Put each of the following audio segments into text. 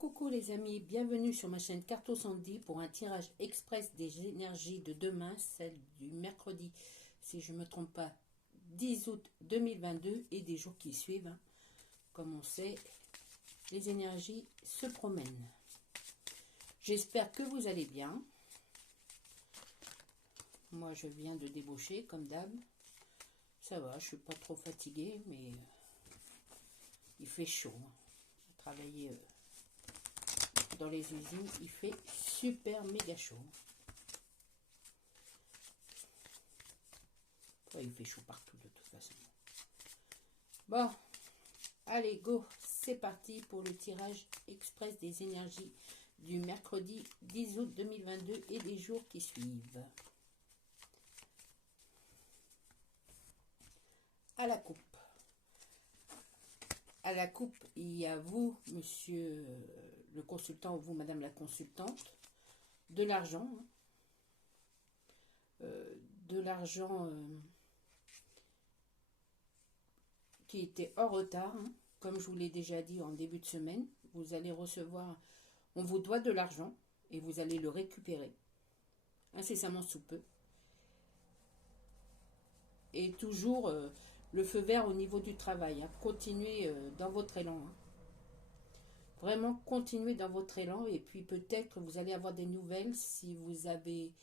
Coucou les amis, bienvenue sur ma chaîne Carto Sandy pour un tirage express des énergies de demain, celle du mercredi, si je ne me trompe pas, 10 août 2022 et des jours qui suivent. Comme on sait, les énergies se promènent. J'espère que vous allez bien. Moi, je viens de débaucher, comme d'hab. Ça va, je suis pas trop fatiguée, mais il fait chaud. Travailler dans les usines, il fait super méga chaud. Ouais, il fait chaud partout de toute façon. Bon, allez, go, c'est parti pour le tirage express des énergies du mercredi 10 août 2022 et des jours qui suivent. À la coupe. À la coupe, il y a vous, monsieur le consultant, ou vous, madame la consultante, de l'argent. De l'argent qui était hors retard. Comme je vous l'ai déjà dit en début de semaine, vous allez recevoir, on vous doit de l'argent et vous allez le récupérer incessamment sous peu. Et toujours le feu vert au niveau du travail. Continuez dans votre élan. Vraiment, continuez dans votre élan et puis peut-être vous allez avoir des nouvelles si vous avez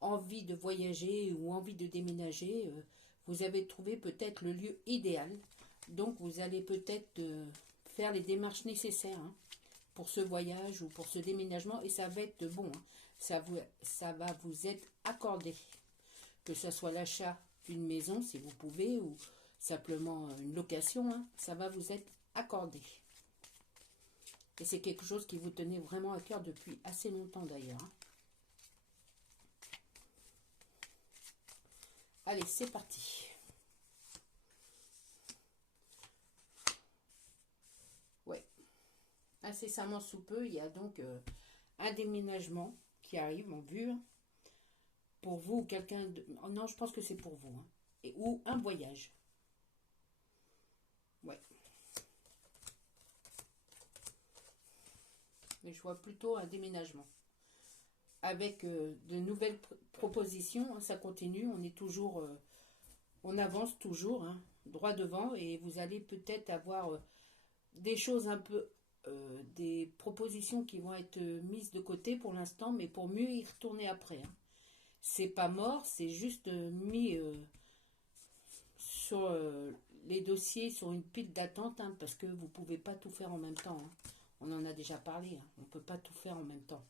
envie de voyager ou envie de déménager. Vous avez trouvé peut-être le lieu idéal. Donc, vous allez peut-être faire les démarches nécessaires pour ce voyage ou pour ce déménagement et ça va être bon. Ça va vous être accordé. Que ce soit l'achat d'une maison, si vous pouvez, ou simplement une location, ça va vous être accordé. Et c'est quelque chose qui vous tenait vraiment à cœur depuis assez longtemps d'ailleurs. Allez, c'est parti. Ouais. Incessamment sous peu, il y a donc un déménagement qui arrive en vue. Pour vous, quelqu'un de... Oh non, je pense que c'est pour vous. Ou un voyage. Ouais. Mais je vois plutôt un déménagement. Avec de nouvelles propositions, ça continue, on est toujours, on avance toujours, droit devant, et vous allez peut-être avoir des choses un peu, des propositions qui vont être mises de côté pour l'instant, mais pour mieux y retourner après. C'est pas mort, c'est juste mis sur les dossiers, sur une pile d'attente, parce que vous ne pouvez pas tout faire en même temps. On en a déjà parlé, on ne peut pas tout faire en même temps.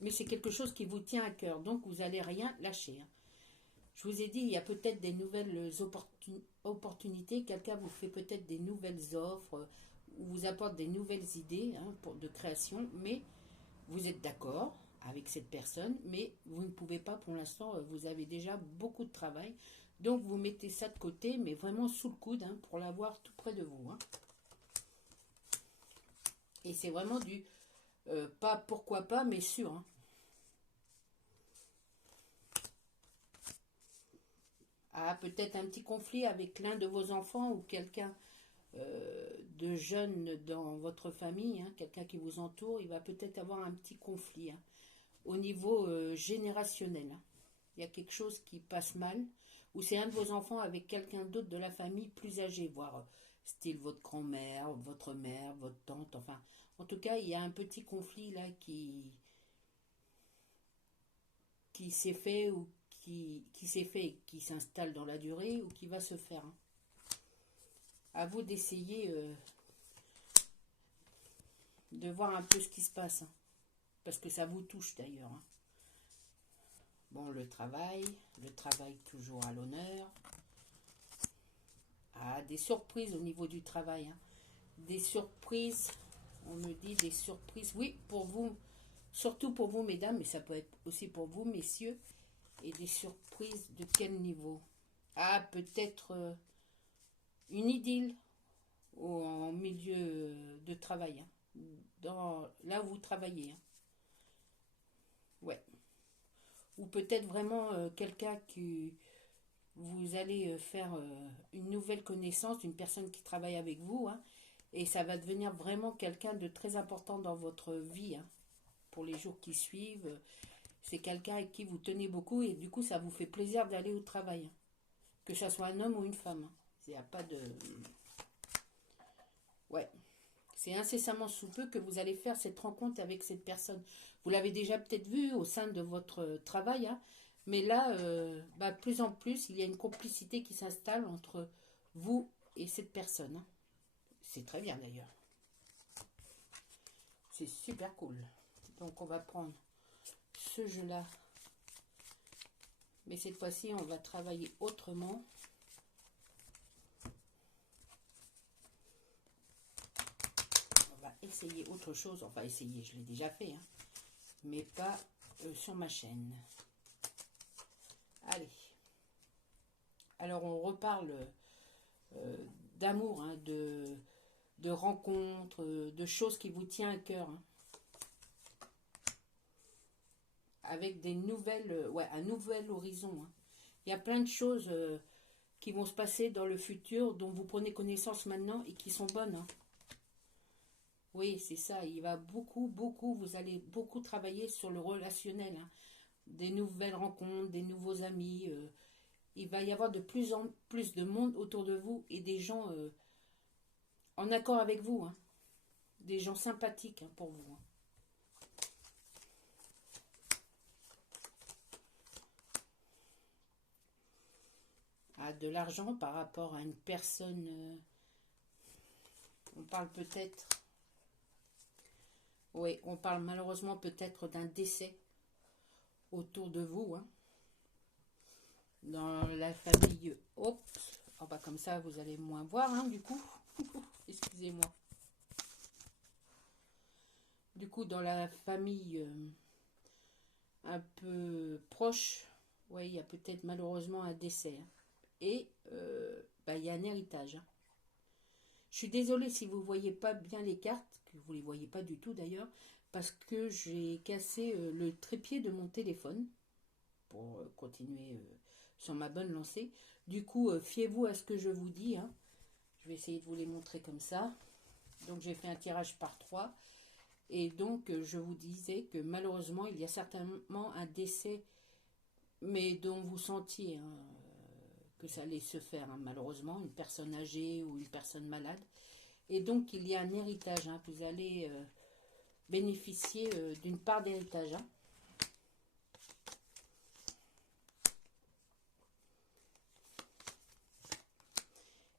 Mais c'est quelque chose qui vous tient à cœur, donc vous n'allez rien lâcher. Je vous ai dit, il y a peut-être des nouvelles opportunités, quelqu'un vous fait peut-être des nouvelles offres, ou vous apporte des nouvelles idées de création, mais vous êtes d'accord avec cette personne, mais vous ne pouvez pas pour l'instant, vous avez déjà beaucoup de travail, donc vous mettez ça de côté, mais vraiment sous le coude, pour l'avoir tout près de vous. Et c'est vraiment du, pas pourquoi pas, mais sûr. Ah, peut-être un petit conflit avec l'un de vos enfants ou quelqu'un de jeune dans votre famille, quelqu'un qui vous entoure, il va peut-être avoir un petit conflit au niveau générationnel. Il y a quelque chose qui passe mal, ou c'est un de vos enfants avec quelqu'un d'autre de la famille plus âgé, voire style votre grand-mère, votre mère, votre tante, enfin, en tout cas, il y a un petit conflit là qui s'est fait ou qui s'est fait, qui s'installe dans la durée ou qui va se faire. À vous d'essayer de voir un peu ce qui se passe, parce que ça vous touche d'ailleurs. Bon, le travail toujours à l'honneur. Ah, des surprises au niveau du travail. Des surprises, on me dit des surprises, oui, pour vous, surtout pour vous mesdames, mais ça peut être aussi pour vous messieurs. Et des surprises de quel niveau? Ah, peut-être une idylle en milieu de travail, là où vous travaillez. Ouais. Ou peut-être vraiment quelqu'un qui vous allez faire une nouvelle connaissance, une personne qui travaille avec vous, Et ça va devenir vraiment quelqu'un de très important dans votre vie, hein, pour les jours qui suivent. C'est quelqu'un avec qui vous tenez beaucoup et du coup, ça vous fait plaisir d'aller au travail, hein. Que ce soit un homme ou une femme. Il n'y a pas de... Ouais. C'est incessamment sous peu que vous allez faire cette rencontre avec cette personne. Vous l'avez déjà peut-être vu au sein de votre travail, hein, mais là, plus en plus, il y a une complicité qui s'installe entre vous et cette personne, hein. C'est très bien d'ailleurs. C'est super cool. Donc on va prendre ce jeu-là. Mais cette fois-ci, on va travailler autrement. On va essayer autre chose. Enfin, essayer, je l'ai déjà fait, hein, mais pas sur ma chaîne. Allez. Alors, on reparle d'amour, hein, de rencontres, de choses qui vous tiennent à cœur, hein. Avec des nouvelles, ouais, un nouvel horizon, hein. Il y a plein de choses qui vont se passer dans le futur dont vous prenez connaissance maintenant et qui sont bonnes, hein. Oui, c'est ça. Il va beaucoup, vous allez beaucoup travailler sur le relationnel, hein. Des nouvelles rencontres, des nouveaux amis. Il va y avoir de plus en plus de monde autour de vous et des gens en accord avec vous, hein. Des gens sympathiques, hein, pour vous, hein. Ah, de l'argent par rapport à une personne. On parle peut-être. Oui, on parle malheureusement peut-être d'un décès autour de vous, hein. Dans la famille. Hop. Oh, bah, comme ça, vous allez moins voir, hein, du coup. Excusez-moi. Du coup, dans la famille un peu proche, ouais, il y a peut-être malheureusement un décès, hein. Et il y a un héritage, hein. Je suis désolée si vous ne voyez pas bien les cartes, que vous ne les voyez pas du tout d'ailleurs, parce que j'ai cassé le trépied de mon téléphone pour continuer sur ma bonne lancée. Du coup, fiez-vous à ce que je vous dis, hein. Je vais essayer de vous les montrer comme ça. Donc, j'ai fait un tirage par 3. Et donc, je vous disais que malheureusement, il y a certainement un décès, mais dont vous sentiez, hein, que ça allait se faire, hein, malheureusement, une personne âgée ou une personne malade. Et donc, il y a un héritage, hein. Vous allez bénéficier d'une part d'héritage, hein.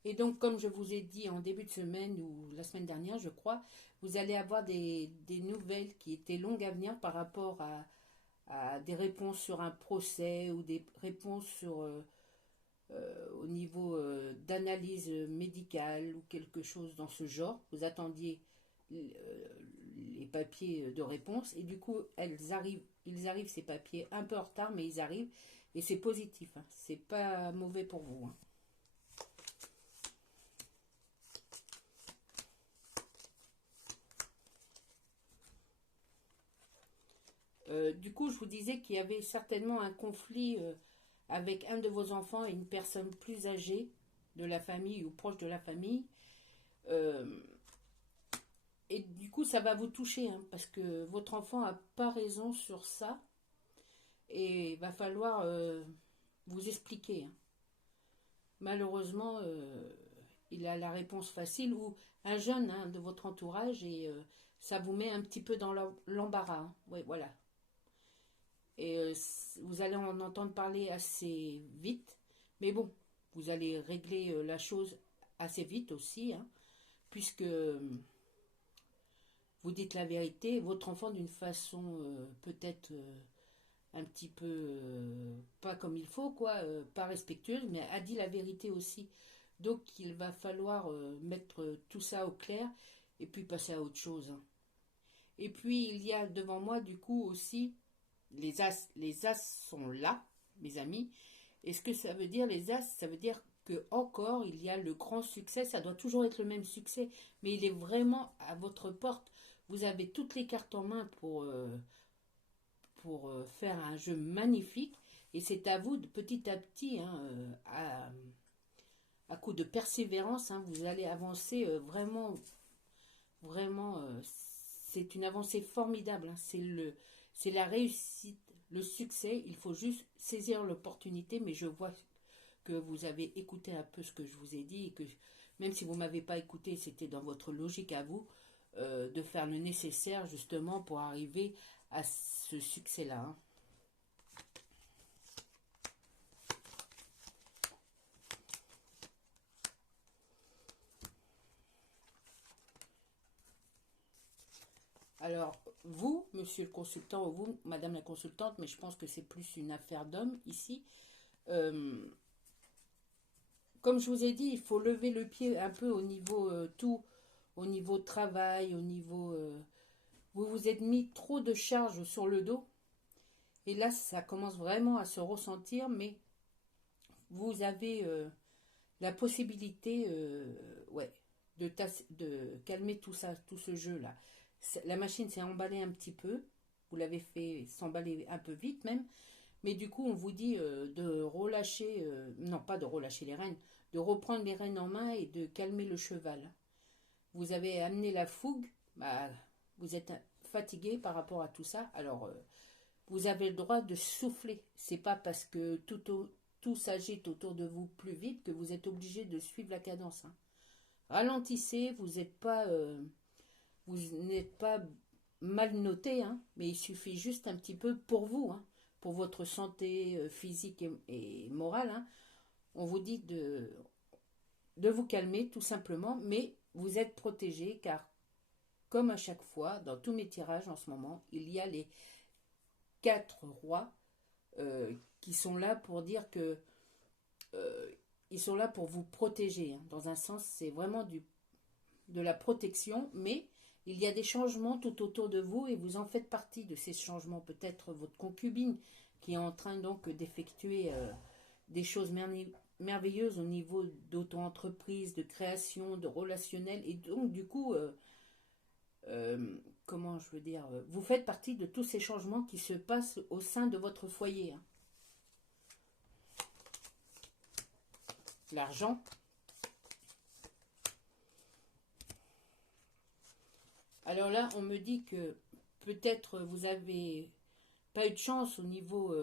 Et donc, comme je vous ai dit en début de semaine ou la semaine dernière, je crois, vous allez avoir des nouvelles qui étaient longues à venir par rapport à des réponses sur un procès ou des réponses sur, au niveau d'analyse médicale ou quelque chose dans ce genre. Vous attendiez les papiers de réponse et du coup, ils arrivent ces papiers un peu en retard, mais ils arrivent et c'est positif, hein. C'est pas mauvais pour vous, hein. Du coup, je vous disais qu'il y avait certainement un conflit avec un de vos enfants et une personne plus âgée de la famille ou proche de la famille. Euh, et du coup, ça va vous toucher, hein, parce que votre enfant n'a pas raison sur ça. Et il va falloir vous expliquer, hein. Malheureusement, il a la réponse facile ou un jeune, hein, de votre entourage et ça vous met un petit peu dans l'embarras, hein. Oui, voilà. Et vous allez en entendre parler assez vite. Mais bon, vous allez régler la chose assez vite aussi, hein, puisque vous dites la vérité. Votre enfant, d'une façon peut-être un petit peu pas comme il faut, quoi, pas respectueuse, mais a dit la vérité aussi. Donc il va falloir mettre tout ça au clair et puis passer à autre chose, hein. Et puis il y a devant moi du coup aussi les as sont là, mes amis. Et ce que ça veut dire, les as, ça veut dire que encore il y a le grand succès. Ça doit toujours être le même succès, mais il est vraiment à votre porte. Vous avez toutes les cartes en main pour faire un jeu magnifique. Et c'est à vous, de petit à petit, hein, à coup de persévérance, hein, vous allez avancer vraiment vraiment, c'est une avancée formidable, hein. C'est la réussite, le succès. Il faut juste saisir l'opportunité, mais je vois que vous avez écouté un peu ce que je vous ai dit et que même si vous ne m'avez pas écouté, c'était dans votre logique à vous de faire le nécessaire justement pour arriver à ce succès-là, hein. Alors, vous, monsieur le consultant, ou vous, madame la consultante, mais je pense que c'est plus une affaire d'homme ici. euh, Comme je vous ai dit, il faut lever le pied un peu au niveau tout, au niveau travail, au niveau... vous vous êtes mis trop de charges sur le dos. Et là, ça commence vraiment à se ressentir, mais vous avez la possibilité ouais, de calmer tout ça, tout ce jeu-là. La machine s'est emballée un petit peu. Vous l'avez fait s'emballer un peu vite même. Mais du coup, on vous dit de relâcher, non pas de relâcher les rênes, de reprendre les rênes en main et de calmer le cheval. Vous avez amené la fougue, bah, vous êtes fatigué par rapport à tout ça, alors vous avez le droit de souffler. C'est pas parce que tout s'agite autour de vous plus vite que vous êtes obligé de suivre la cadence, hein. Ralentissez, vous n'êtes pas mal noté, hein, mais il suffit juste un petit peu pour vous, hein, pour votre santé physique et morale, hein. On vous dit de vous calmer tout simplement, mais vous êtes protégé car comme à chaque fois, dans tous mes tirages en ce moment, il y a les 4 rois qui sont là pour dire que ils sont là pour vous protéger, hein. Dans un sens, c'est vraiment de la protection, mais il y a des changements tout autour de vous et vous en faites partie de ces changements. Peut-être votre concubine qui est en train donc d'effectuer des choses merveilleuses au niveau d'auto-entreprise, de création, de relationnel. Et donc du coup, comment je veux dire, vous faites partie de tous ces changements qui se passent au sein de votre foyer, hein. L'argent. Alors là, on me dit que peut-être vous avez pas eu de chance au niveau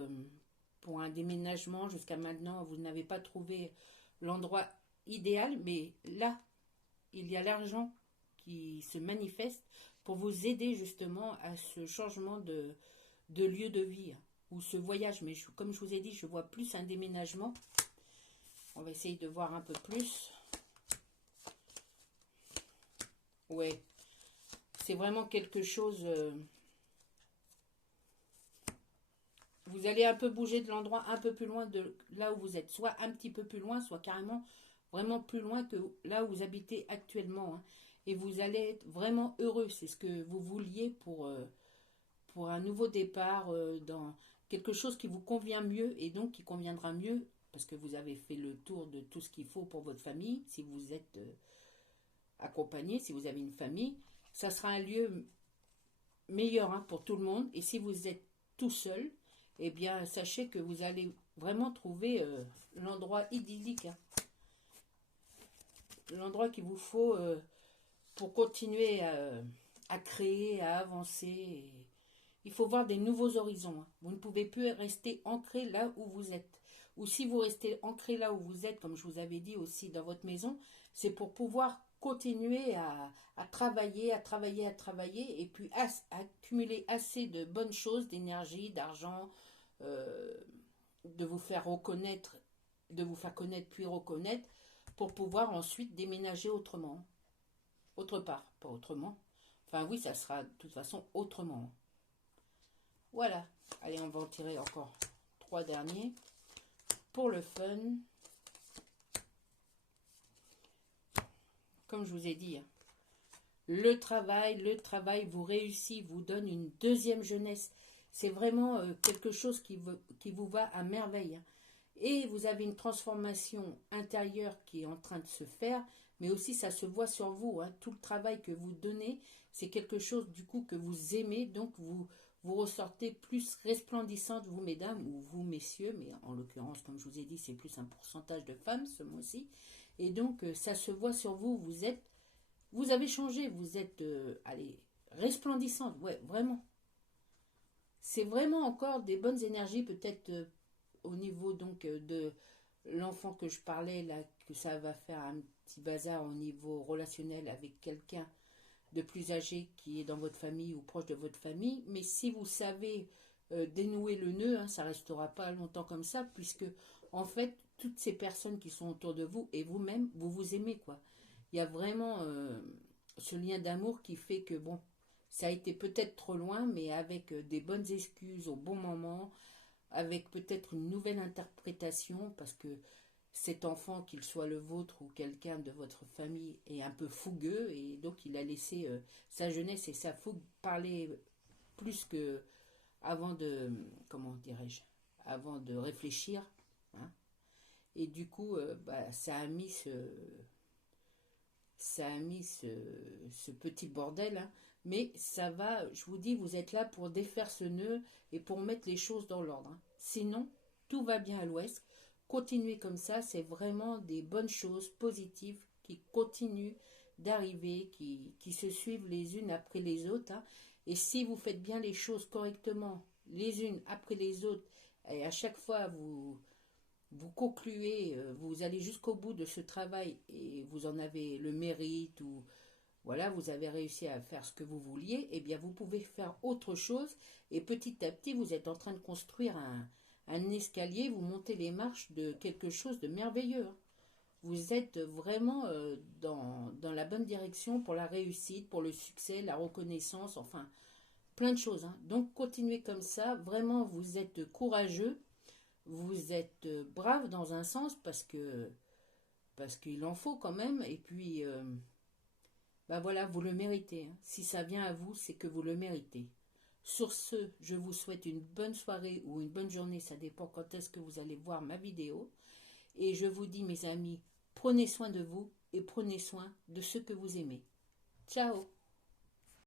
pour un déménagement jusqu'à maintenant, vous n'avez pas trouvé l'endroit idéal, mais là, il y a l'argent qui se manifeste pour vous aider justement à ce changement de lieu de vie, hein, ou ce voyage. Mais comme je vous ai dit, je vois plus un déménagement. On va essayer de voir un peu plus. Ouais, c'est vraiment quelque chose... vous allez un peu bouger de l'endroit un peu plus loin de là où vous êtes. Soit un petit peu plus loin, soit carrément vraiment plus loin que là où vous habitez actuellement, hein. Et vous allez être vraiment heureux. C'est ce que vous vouliez pour un nouveau départ dans quelque chose qui vous convient mieux et donc qui conviendra mieux parce que vous avez fait le tour de tout ce qu'il faut pour votre famille. Si vous êtes accompagné, si vous avez une famille, ça sera un lieu meilleur, hein, pour tout le monde. Et si vous êtes tout seul, eh bien, sachez que vous allez vraiment trouver l'endroit idyllique, hein. L'endroit qu'il vous faut pour continuer à créer, à avancer. Il faut voir des nouveaux horizons, hein. Vous ne pouvez plus rester ancré là où vous êtes. Ou si vous restez ancré là où vous êtes, comme je vous avais dit aussi dans votre maison, c'est pour pouvoir continuer à travailler, à travailler, à travailler, et puis accumuler assez de bonnes choses, d'énergie, d'argent, euh, de vous faire reconnaître, de vous faire connaître puis reconnaître, pour pouvoir ensuite déménager autrement. Autre part, pas autrement. Enfin oui, ça sera de toute façon autrement. Voilà. Allez, on va en tirer encore 3 derniers. Pour le fun, comme je vous ai dit, le travail vous réussit, vous donne une deuxième jeunesse. C'est vraiment quelque chose qui vous va à merveille, hein. Et vous avez une transformation intérieure qui est en train de se faire, mais aussi ça se voit sur vous, hein. Tout le travail que vous donnez, c'est quelque chose du coup que vous aimez, donc vous ressortez plus resplendissante, vous mesdames, ou vous messieurs, mais en l'occurrence, comme je vous ai dit, c'est plus un pourcentage de femmes ce mois-ci. Et donc, ça se voit sur vous, vous êtes Vous avez changé, vous êtes, allez, resplendissante, ouais, vraiment. C'est vraiment encore des bonnes énergies, peut-être au niveau donc de l'enfant que je parlais, là, que ça va faire un petit bazar au niveau relationnel avec quelqu'un de plus âgé qui est dans votre famille ou proche de votre famille. Mais si vous savez dénouer le nœud, hein, ça restera pas longtemps comme ça, puisque en fait, toutes ces personnes qui sont autour de vous et vous-même, vous vous aimez, quoi. Il y a vraiment ce lien d'amour qui fait que, bon, ça a été peut-être trop loin, mais avec des bonnes excuses au bon moment, avec peut-être une nouvelle interprétation, parce que cet enfant, qu'il soit le vôtre ou quelqu'un de votre famille, est un peu fougueux, et donc il a laissé sa jeunesse et sa fougue parler plus que avant de, comment dirais-je, avant de réfléchir, hein. Et du coup, ça a mis ce petit bordel, hein. Mais ça va, je vous dis, vous êtes là pour défaire ce nœud et pour mettre les choses dans l'ordre, hein. Sinon, tout va bien à l'ouest. Continuez comme ça, c'est vraiment des bonnes choses positives qui continuent d'arriver, qui se suivent les unes après les autres, hein. Et si vous faites bien les choses correctement, les unes après les autres, et à chaque fois vous concluez, vous allez jusqu'au bout de ce travail et vous en avez le mérite ou voilà, vous avez réussi à faire ce que vous vouliez, eh bien vous pouvez faire autre chose et petit à petit vous êtes en train de construire un escalier, vous montez les marches de quelque chose de merveilleux, hein. Vous êtes vraiment dans la bonne direction pour la réussite, pour le succès, la reconnaissance, enfin plein de choses, hein. Donc continuez comme ça, vraiment vous êtes courageux, vous êtes brave dans un sens parce qu'il en faut quand même et puis bah voilà, vous le méritez, hein. Si ça vient à vous, c'est que vous le méritez. Sur ce, je vous souhaite une bonne soirée ou une bonne journée, ça dépend quand est-ce que vous allez voir ma vidéo. Et je vous dis, mes amis, prenez soin de vous et prenez soin de ceux que vous aimez. Ciao!